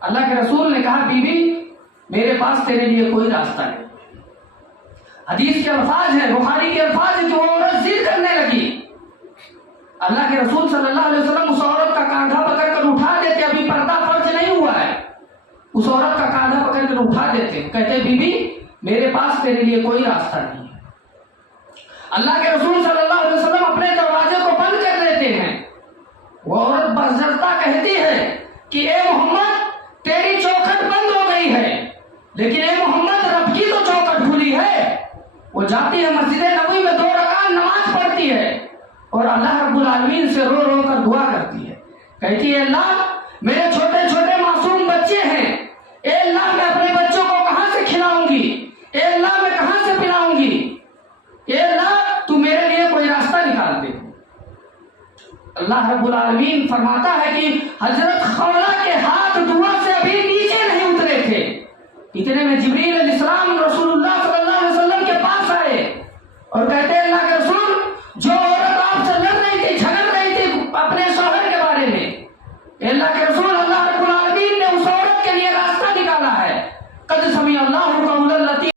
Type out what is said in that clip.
اللہ کے رسول نے کہا بیوی میرے پاس تیرے لیے کوئی راستہ نہیں. حدیث کے الفاظ ہیں، بخاری کے الفاظ ہیں کہ وہ عورت ضد کرنے لگی. اللہ کے رسول صلی اللہ علیہ وسلم اس عورت کا کاندھا پکڑ کر اٹھا دیتے، ابھی پردہ فرض نہیں ہوا ہے، اس عورت کا کاندھا پکڑ کر اٹھا دیتے، کہتے بیوی میرے پاس تیرے لیے کوئی راستہ نہیں ہے. اللہ کے رسول صلی اللہ علیہ وسلم اپنے دروازے کو بند کر دیتے ہیں. وہ عورت برزردہ کہتی ہے کہ اے محمد تیری چوکھٹ بند ہو گئی ہے، لیکن اے محمد رب کی تو چوکھٹ کھلی ہے. وہ جاتی ہے مسجد نبوی میں 2 رکعت نماز پڑھتی ہے اور اللہ رب العالمین سے رو رو کر دعا کرتی ہے، کہتی ہے اللہ میرے چھوٹے چھوٹے معصوم بچے ہیں، اے اللہ میں اپنے بچوں کو کہاں سے کھلاؤں گی، اے اللہ میں کہاں سے پلاؤں گی، اے اللہ تو میرے لیے کوئی راستہ نکال دے. اللہ رب العالمین فرماتا ہے کہ حضرت خولہ کے ہاتھ دعا سے ابھی نیچے نہیں اترے تھے، اتنے میں جبریل علیہ السلام رسول اللہ صلی اللہ علیہ وسلم کے پاس آئے اور کہتے ہیں اللہ کے رسول جو عورت آپ سے لڑ رہی تھی، جھگڑ رہی تھی اپنے شوہر کے بارے میں، اللہ کے رسول اللہ رب العالمین نے اس عورت کے لیے راستہ نکالا ہے. قد سمع اللہ قول التی